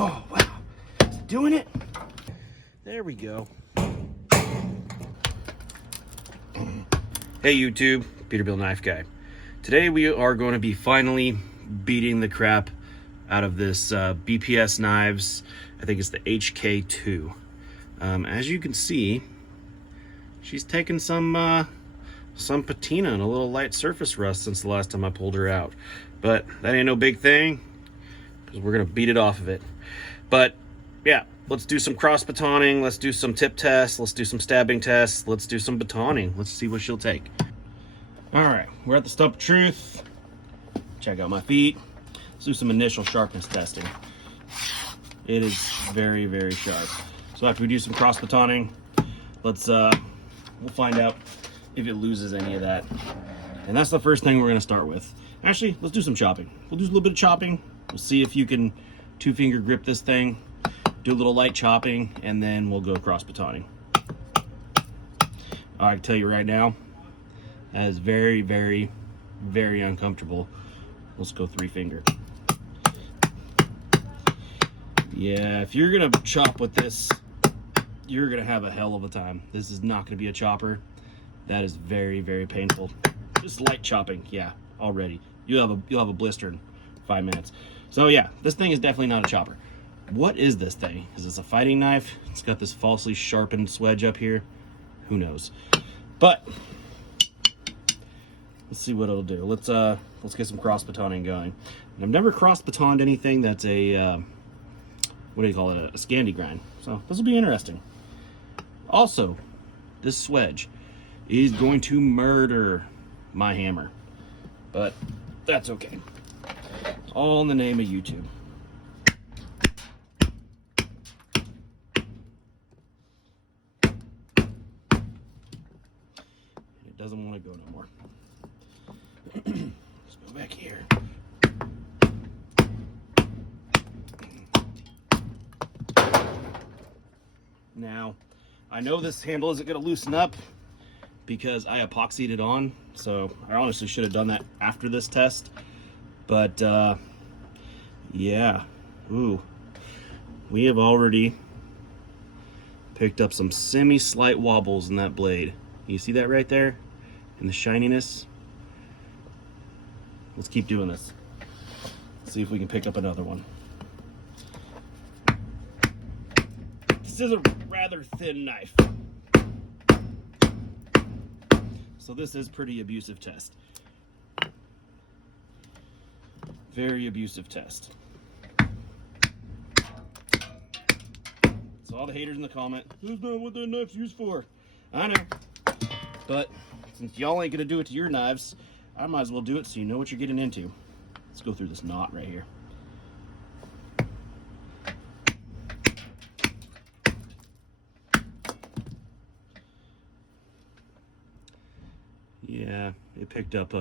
Oh, wow. Is it doing it? There we go. Hey YouTube, Peterbilt Knife Guy. Today we are going to be finally beating the crap out of this BPS knives. I think it's the HK2. As you can see, she's taken some patina and a little light surface rust since the last time I pulled her out. But that ain't no big thing, because we're gonna beat it off of it. But yeah, let's do some cross batoning, let's do some tip tests, let's do some stabbing tests, let's do some batoning. Let's see what she'll take. All right, we're at the stump of truth. Check out my feet. Let's do some initial sharpness testing. It is very, very sharp. So after we do some cross batoning, let's we'll find out if it loses any of that. And that's the first thing we're gonna start with. Actually, let's do some chopping. We'll do a little bit of chopping. We'll see if you can two-finger grip this thing, do a little light chopping, and then we'll go cross batoning. I can tell you right now, that is very, very, very uncomfortable. Let's go three-finger. Yeah, if you're gonna chop with this, you're gonna have a hell of a time. This is not gonna be a chopper. That is very, very painful. Just light chopping, yeah, already. You'll have a blister in 5 minutes. So yeah, this thing is definitely not a chopper. What is this thing? Is this a fighting knife? It's got this falsely sharpened swedge up here. Who knows? But let's see what it'll do. Let's get some cross batoning going. And I've never cross batoned anything that's a what do you call it? A Scandi grind. So this will be interesting. Also, this swedge is going to murder my hammer, but that's okay. It's all in the name of YouTube. It doesn't want to go no more. Let's go back here. Now, I know this handle isn't going to loosen up because I epoxied it on, so I honestly should have done that after this test. But yeah, ooh, we have already picked up some semi-slight wobbles in that blade. You see that right there? And the shininess? Let's keep doing this. See if we can pick up another one. This is a rather thin knife, so this is pretty abusive test. Very abusive test. So all the haters in the comment, that's not what that knife's used for. I know, but since y'all ain't gonna do it to your knives, I might as well do it so you know what you're getting into. Let's go through this knot right here. Yeah, it picked up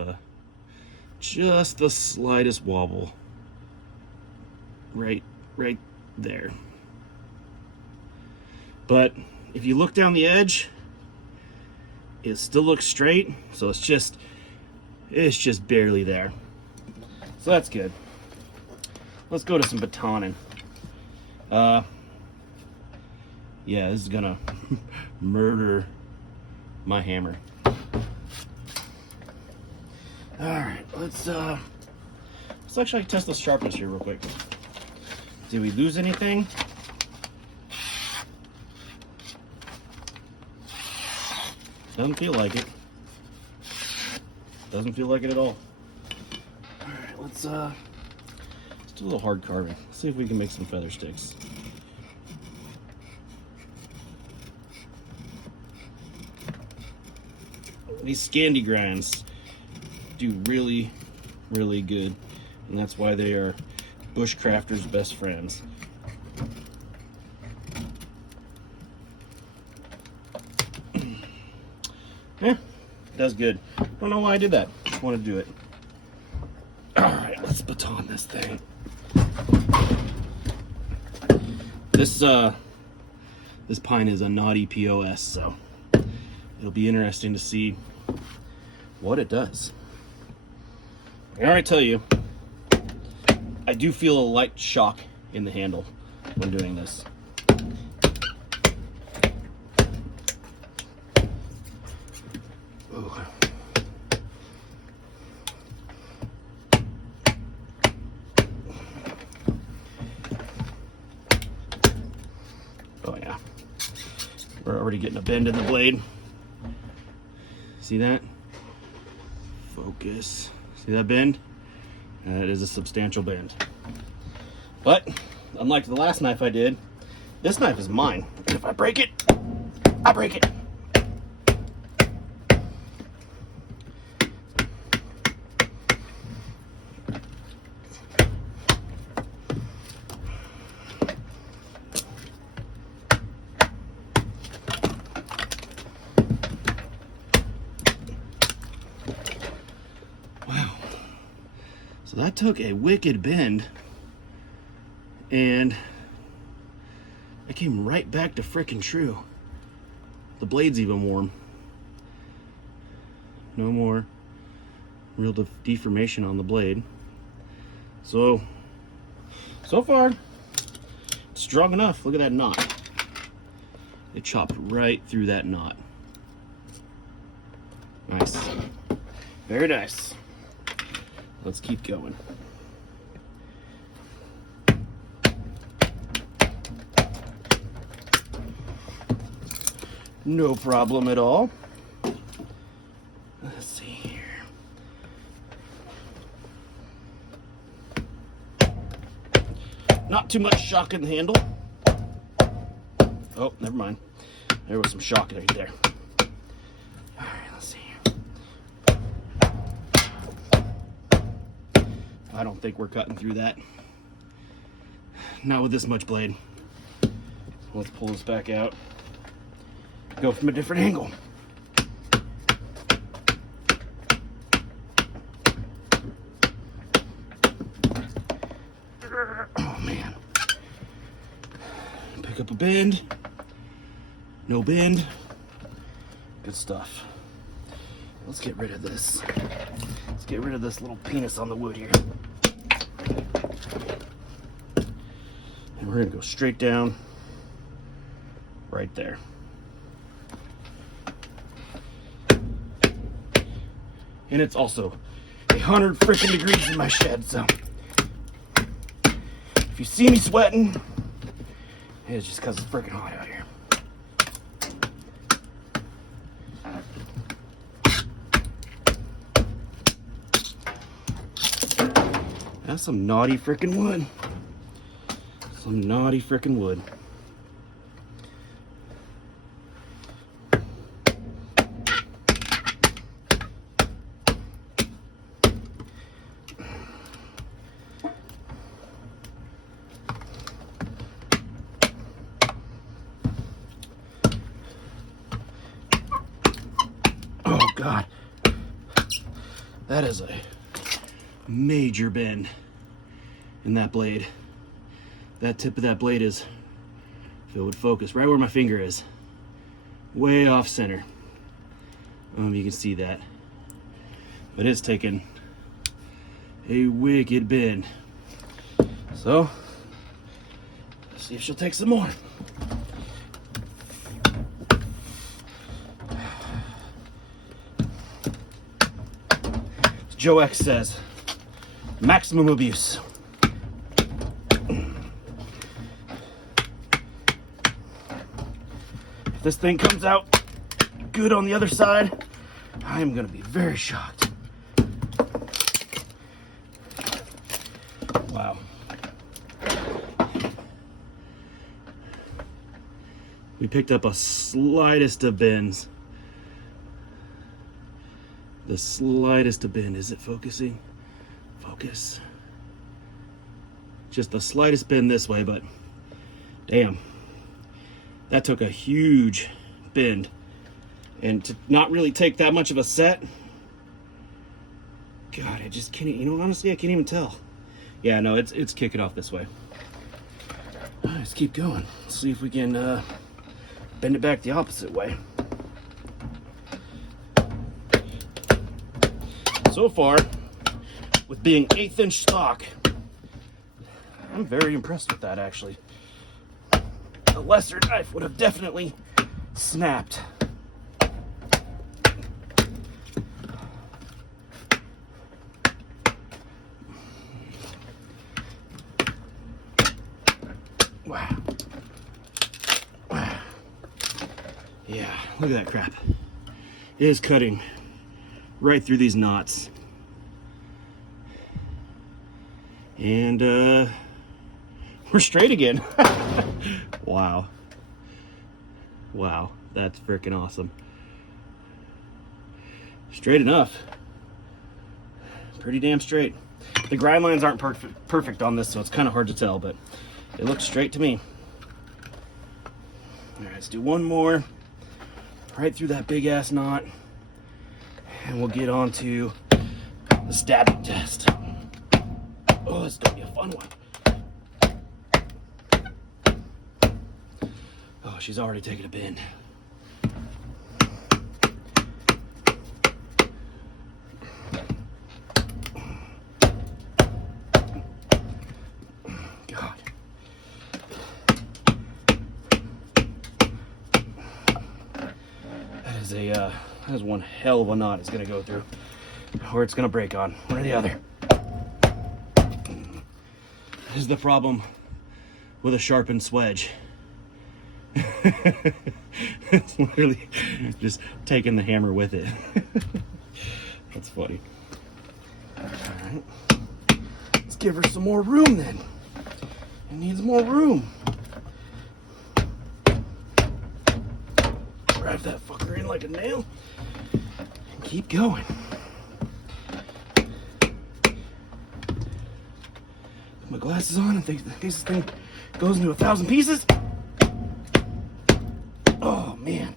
just the slightest wobble right there. But if you look down the edge, it still looks straight, so it's just barely there. So that's good. Let's go to some batoning. Yeah, this is gonna murder my hammer. All right, let's actually test the sharpness here real quick. Did we lose anything? Doesn't feel like it. Doesn't feel like it at all. All right, let's do a little hard carving. Let's see if we can make some feather sticks. These Scandi grinds do really, really good, and that's why they are bushcrafters' best friends. Yeah, does good. Don't know why I did that. Just want to do it. All right, let's baton this thing. This pine is a naughty POS, so it'll be interesting to see what it does. I already tell you, I do feel a light shock in the handle. when doing this. Ooh. Oh yeah, we're already getting a bend in the blade. See that? Focus. See that bend? That is a substantial bend. But unlike the last knife I did, this knife is mine. And if I break it, I break it. So that took a wicked bend, and I came right back to frickin' true. The blade's even warm. No more real deformation on the blade. So far, it's strong enough. Look at that knot. It chopped right through that knot. Nice. Very nice. Let's keep going. No problem at all. Let's see here. Not too much shock in the handle. Oh, never mind. There was some shock right there. All right, let's see here. I don't think we're cutting through that. Not with this much blade. Let's pull this back out. Go from a different angle. Oh man. Pick up a bend. No bend. Good stuff. Let's get rid of this. Let's get rid of this little penis on the wood here. And we're gonna go straight down right there. And it's also 100 freaking degrees in my shed, so if you see me sweating, it's just because it's freaking hot out here. That's some naughty freaking wood. Some naughty freaking wood. Oh God, that is a major bend in that blade. That tip of that blade is, if it would focus, right where my finger is, way off center. You can see that, but it's taken a wicked bend. So let's see if she'll take some more. Joe X says, maximum abuse. If this thing comes out good on the other side, I am gonna be very shocked. Wow. We picked up a slightest of bends. The slightest of bend. Is it focusing? Focus. Just the slightest bend this way, but damn. That took a huge bend. And to not really take that much of a set, God, I just can't, you know, honestly, I can't even tell. Yeah, no, it's kicking off this way. All right, let's keep going. Let's see if we can bend it back the opposite way. So far, with being 1/8 inch stock, I'm very impressed with that, actually. a lesser knife would have definitely snapped. Wow. Wow. Yeah, look at that crap. It is cutting right through these knots. And we're straight again. Wow. Wow, that's freaking awesome. Straight enough. Pretty damn straight. The grind lines aren't perfect on this, so it's kind of hard to tell, but it looks straight to me. All right, let's do one more. Right through that big ass knot. And we'll get on to the stabbing test. Oh, this is gonna be a fun one. Oh, she's already taking a bend. God. That is one hell of a knot it's gonna go through. Or it's gonna break on, one or the other. This is the problem with a sharpened swedge. It's literally just taking the hammer with it. That's funny. Alright. Let's give her some more room then. It needs more room. Drive that fucker in like a nail and keep going. Put my glasses on and think this thing goes into 1,000 pieces. Oh man.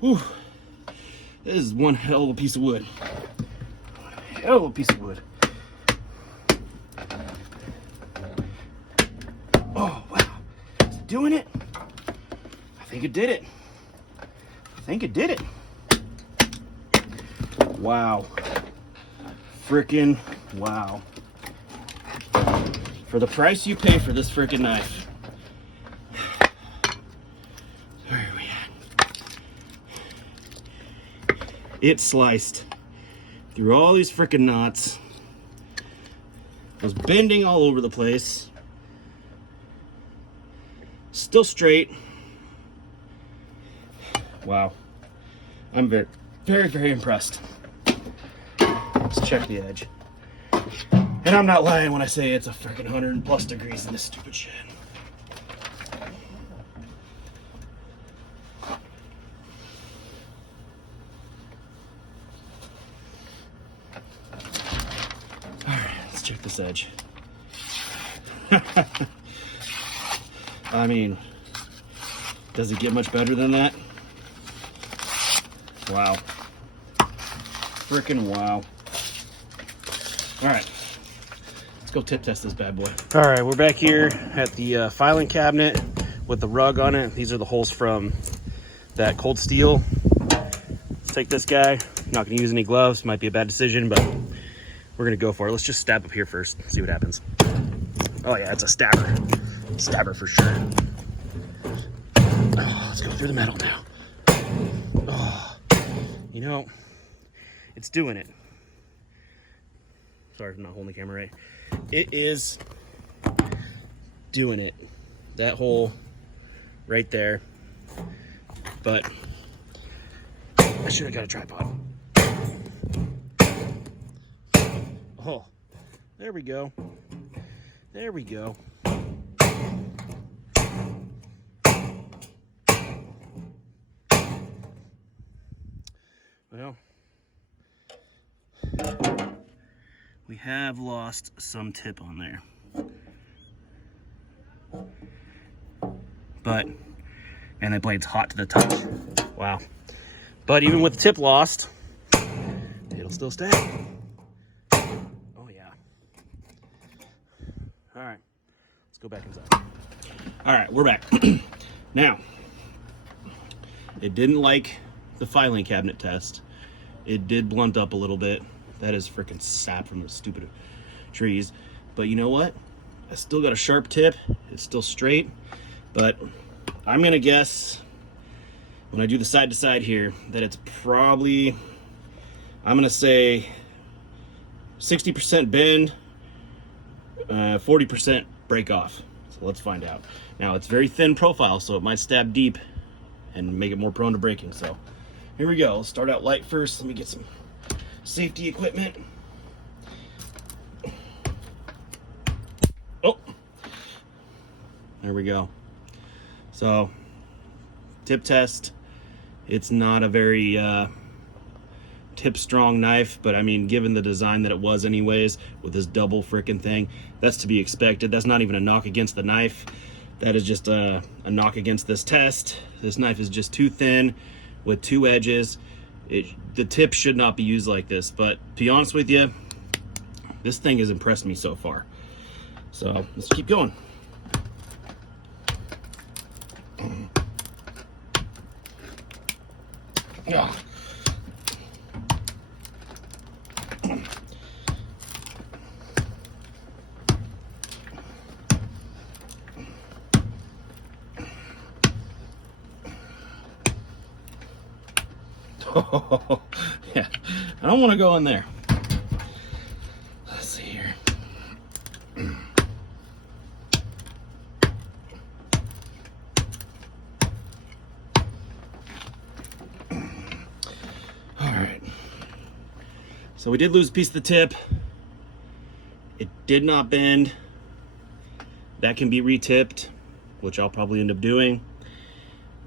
Whew. This is one hell of a piece of wood. One hell of a piece of wood. Oh wow. Is it doing it? I think it did it. I think it did it. Wow. Frickin' wow. For the price you pay for this frickin' knife. Where are we at? It sliced through all these frickin' knots. Was bending all over the place. Still straight. Wow. I'm very, very, very impressed. Let's check the edge. And I'm not lying when I say it's a freaking 100+ degrees in this stupid shit. Alright, let's check this edge. I mean, does it get much better than that? Wow. Frickin' wow. All right, let's go tip test this bad boy. All right, we're back here at the filing cabinet with the rug on it. These are the holes from that cold steel. Let's take this guy. Not gonna use any gloves, might be a bad decision, but we're gonna go for it. Let's just stab up here first, see what happens. Oh yeah, it's a stabber. Stabber for sure. Oh, let's go through the metal now. Oh, you know, it's doing it. Sorry if I'm not holding the camera right. It is doing it. That hole right there. But I should have got a tripod. Oh, there we go. There we go. Well, we have lost some tip on there. But, man, that blade's hot to the touch. Wow. But even with the tip lost, it'll still stab. Oh, yeah. All right, let's go back inside. All right, we're back. Now, it didn't like the filing cabinet test It did blunt up a little bit. That is freaking sap from the stupid trees. But you know what? I still got a sharp tip. It's still straight. But I'm gonna guess, when I do the side to side here, that it's probably, I'm gonna say 60% bend, 40% break off. So let's find out. Now it's very thin profile, so it might stab deep and make it more prone to breaking. So here we go. Let's start out light first. Let me get some safety equipment. Oh, there we go. So tip test. It's not a very tip strong knife, but I mean, given the design that it was anyways, with this double frickin' thing, that's to be expected. That's not even a knock against the knife. That is just a knock against this test. This knife is just too thin with two edges. The tip should not be used like this, but to be honest with you, this thing has impressed me so far. So let's keep going. Yeah. Oh, yeah, I don't want to go in there. Let's see here. All right. So we did lose a piece of the tip. It did not bend. That can be re-tipped, which I'll probably end up doing.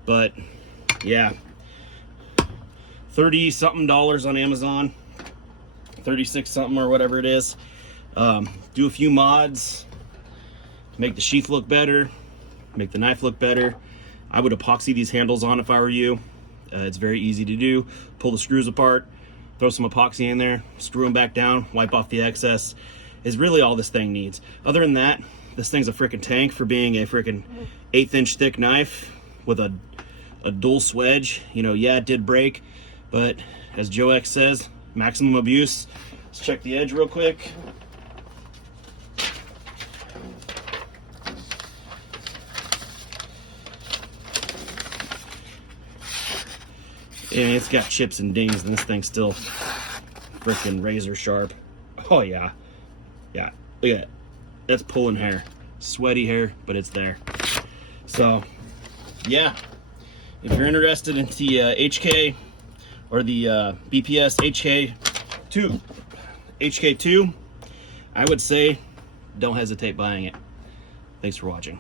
But yeah, $30 something on Amazon, 36 something or whatever it is. Do a few mods to make the sheath look better, make the knife look better. I would epoxy these handles on if I were you. It's very easy to do. Pull the screws apart, throw some epoxy in there, screw them back down, wipe off the excess, is really all this thing needs. Other than that, this thing's a freaking tank for being a freaking 1/8 inch thick knife with a dual swedge. You know, yeah, it did break, but as Joe X says, maximum abuse. Let's check the edge real quick. And it's got chips and dings, and this thing's still freaking razor sharp. Oh yeah, yeah, look at that. That's pulling hair, sweaty hair, but it's there. So yeah, if you're interested in the HK or the BPS HK2, I would say don't hesitate buying it. Thanks for watching.